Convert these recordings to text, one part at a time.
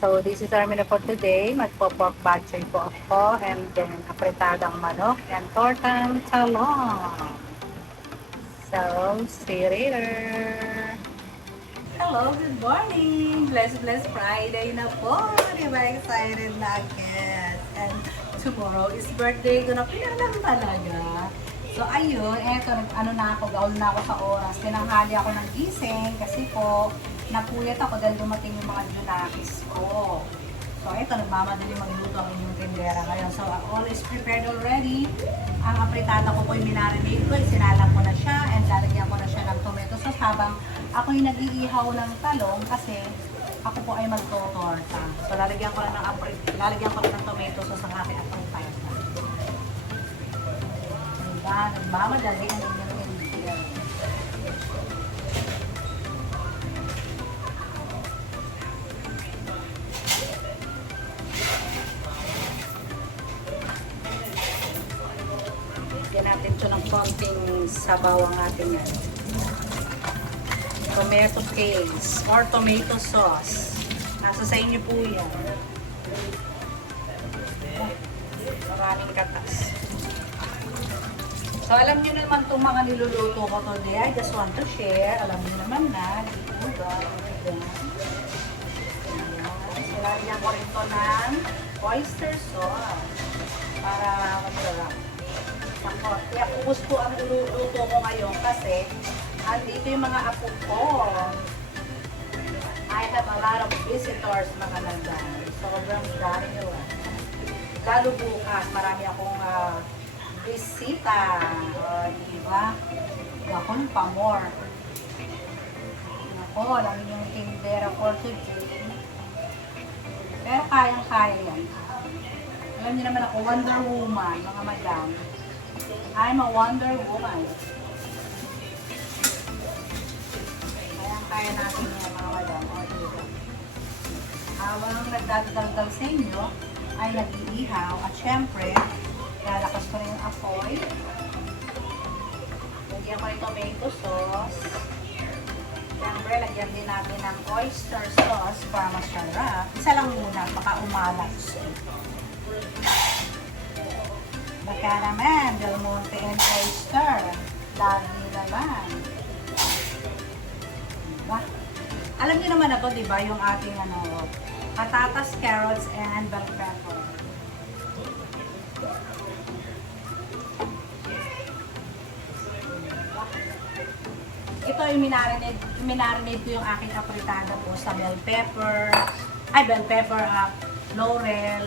So, this is our menu for today. Magpo-pork batchoy po ako and then apretadang manok and tortang talong. So, see you later! Hello, good morning! Blessed Friday na po! Di ba excited na agad? And tomorrow is birthday ko na pinalang talaga. So, ayun, eto, gaul na ako sa oras. Tinanghali ako ng gising kasi po, napuyat ako dahil dumating yung mga junakis ko. So, ito, nagmamadali magluto ang inyong tindera ngayon. So, all is prepared already. Ang apritada ko po yung minarinate ko, sinalang ko na siya and lalagyan ko na siya ng tomato sauce habang ako yung nag-iihaw ng talong kasi ako po ay magtotorta. So, lalagyan ko na ng tomato sauce ang aking apritada. Diba? Nagmamadali ang inyong tindera. Lagyan natin ito ng konting sabaw ang ating yan. Tomato paste or tomato sauce. Nasa sa inyo po yan. Maraming katas. So, alam nyo naman itong mga niluluto ko today. I just want to share. Alam nyo naman na. Diba? So, lagyan ko rin ito ng oyster sauce. Para masarap. Kaya ubos ko ang iluluto ko ngayon kasi andito yung mga apo ko. I have a lot of visitors mga nandan. Sobrang dami nyo. Lalo bukas, marami akong bisita. Diba? Gahon pa more. Ako, alam yung tindera for today. Pero kayang-kaya yan. Alam niyo naman ako, Wonder Woman, mga madam. I'm a Wonder Woman. Kaya natin yan, mga madam. O, diba? Habang nagdadagdag sa inyo, ay nag-iihaw. At syempre, lalakas ko rin yung apoy. Lagyan ko rin tomato sauce. Syempre, lagyan din natin ng oyster sauce para masarap. Isa lang muna, baka umalat. Baka naman, Del Monte and oyster. Lagi naman. Diba? Alam niyo naman ako, diba, yung ating patatas, carrots, and bell pepper. Ito yung minarinate ko yung aking apritada po sa bell pepper, laurel,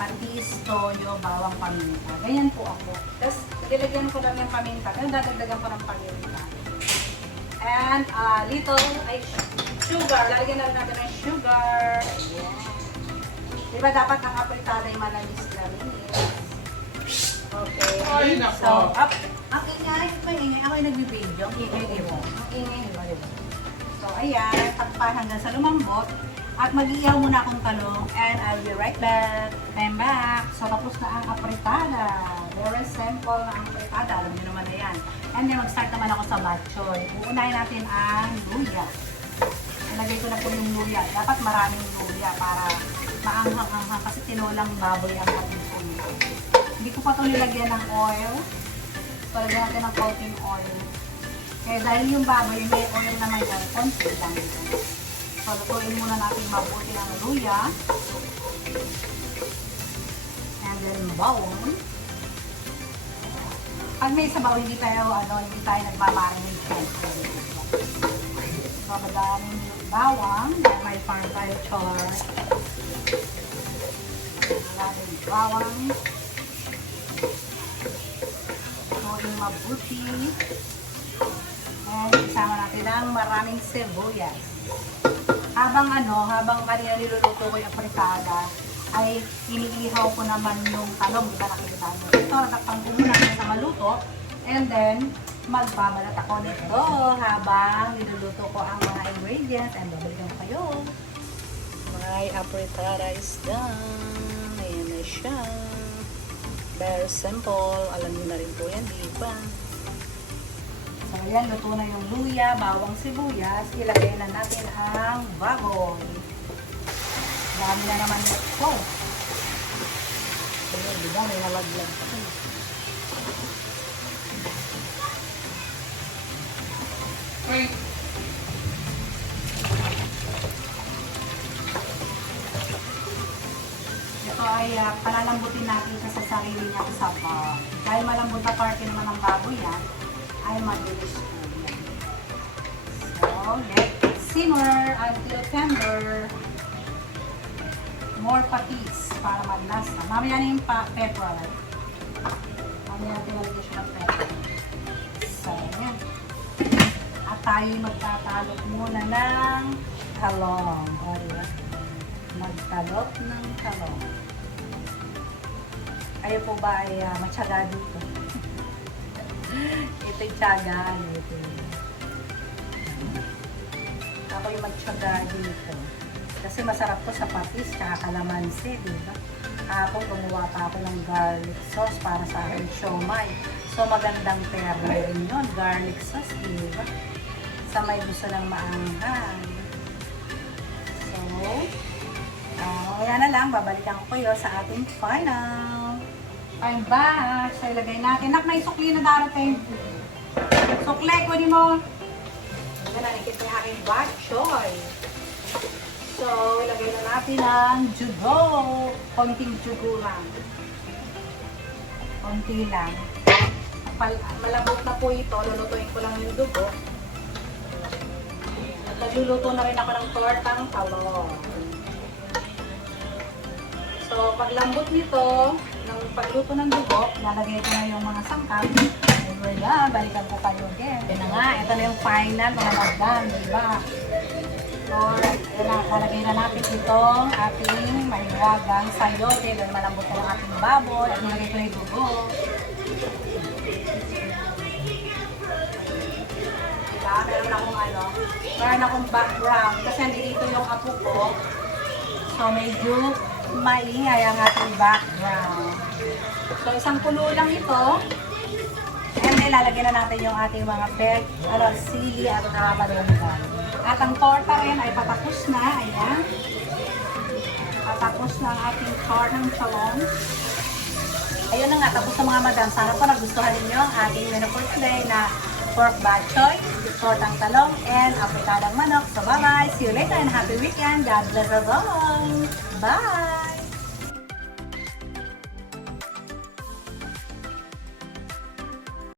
patis, toyo, bawang paminta. Ganyan po ako. Tapos, nilagyan ko lang yung paminta. Pero dadagdagan ko ng paminta. And, sugar. Lalagyan na natin ng sugar. Ayan. Diba dapat ang apritada ay manalis-lamis? Okay. Ay, So, nako. ang ingay. Ako yung nag-video. Ang ingay, diba? Ang ingay, diba? So, ayan. Takpan hanggang sa lumambot. At mag-iihaw muna akong talong and I'll be right back. I'm back. So, tapos na ang apritada. Very simple na ang apritada. Alam niyo naman na yan. And then, mag-start naman ako sa batchoy. Uunahin natin ang luya. Nilagay ko na po yung luya. Dapat maraming luya para maanghang-anghang kasi tinolang baboy ang ating luya. Hindi ko pa ito nilagyan ng oil. So, lagyan natin ng coating oil. Kaya dahil yung baboy may oil naman yan, konti lang ito. So, lutuin muna natin mabuti ang luya. And then, bawang. Pag may sabaw, hindi tayo nagmamarinate. So, madaming bawang. May farm tayo char. Madaming bawang. Lutuin mabuti. And isama natin ang maraming sibuyas. Habang kanina niluluto ko yung apritada, ay iniihaw ko naman yung talong. Diba nakikita nyo? Ito, natakpang ko muna sa maluto. And then, magbabalat ako nito habang niluluto ko ang mga ingredients. And babalikan ko kayo. My apritada is done. Ayan na siya. Very simple. Alam niyo na rin po yan, diba? So, ayan, luto na yung luya, bawang sibuyas. Ilagay na natin ang baboy. Dami na naman ito. Pero, di ba, may nalaglag pa. Ito ay palalambutin natin sa sarili niya sa dahil malambot na parte naman ng baboy yan, ay mabilis po yan. So, let's simmer until tender. More patis para maglasa. Mamaya na yung pepper. Mamaya natin malagyan siya ng pepper. So, yan. At tayo magtatalog muna ng talong. O, diba? Magtalog ng talong. Kayo po ba ay matyaga dito? Ito yung tyaga. Ito. Ako yung magtyaga dito. Kasi masarap to sa patis, tsaka kalamansi, di ba? Ako, gumawa pa ako ng garlic sauce para sa aking siomay. So, magandang pair na rin yun, garlic sauce, di ba? Sa may gusto ng maanghang. So, yan na lang, babalikan ko kayo sa ating final. I'm back. So, ilagay natin. Nak, may sukli na darating. Sukli, kunin mo. Yan na, ikit yung aking bok choy. So, ilagay na natin ang jugo. Konting jugo lang. Konti lang. Malambot na po ito. Lulutuin ko lang yung dugo. At nagluluto na rin ako ng tortang talong. So, paglambot nito, ng pagluto ng dugo, lalagay ko na yung mga sangkap. Wala, balikan ko kayo again. Yan na nga, ito na yung final, mga magdan, diba? So, lalagay na natin itong ating maiwagang sayote. Doon malambot na yung ating baboy. At nilagay ko na yung dugo. Diba? Meron akong background. Kasi nandito yung apo ko. So, medyo maingay ang ating background. So, isang kulo lang ito. And then, lalagyan na natin yung ating mga sili at malunggay. At ang torta rin ay patapos na. Ayan. Patapos na ang ating tortang talong. Ayun na nga, tapos sa mga madam. Sana po nagustuhan ninyo ang ating menu for today na pork bok choy, tortang talong, and apritadang manok. So, bye-bye. See you later and happy weekend. God bless us all. Bye!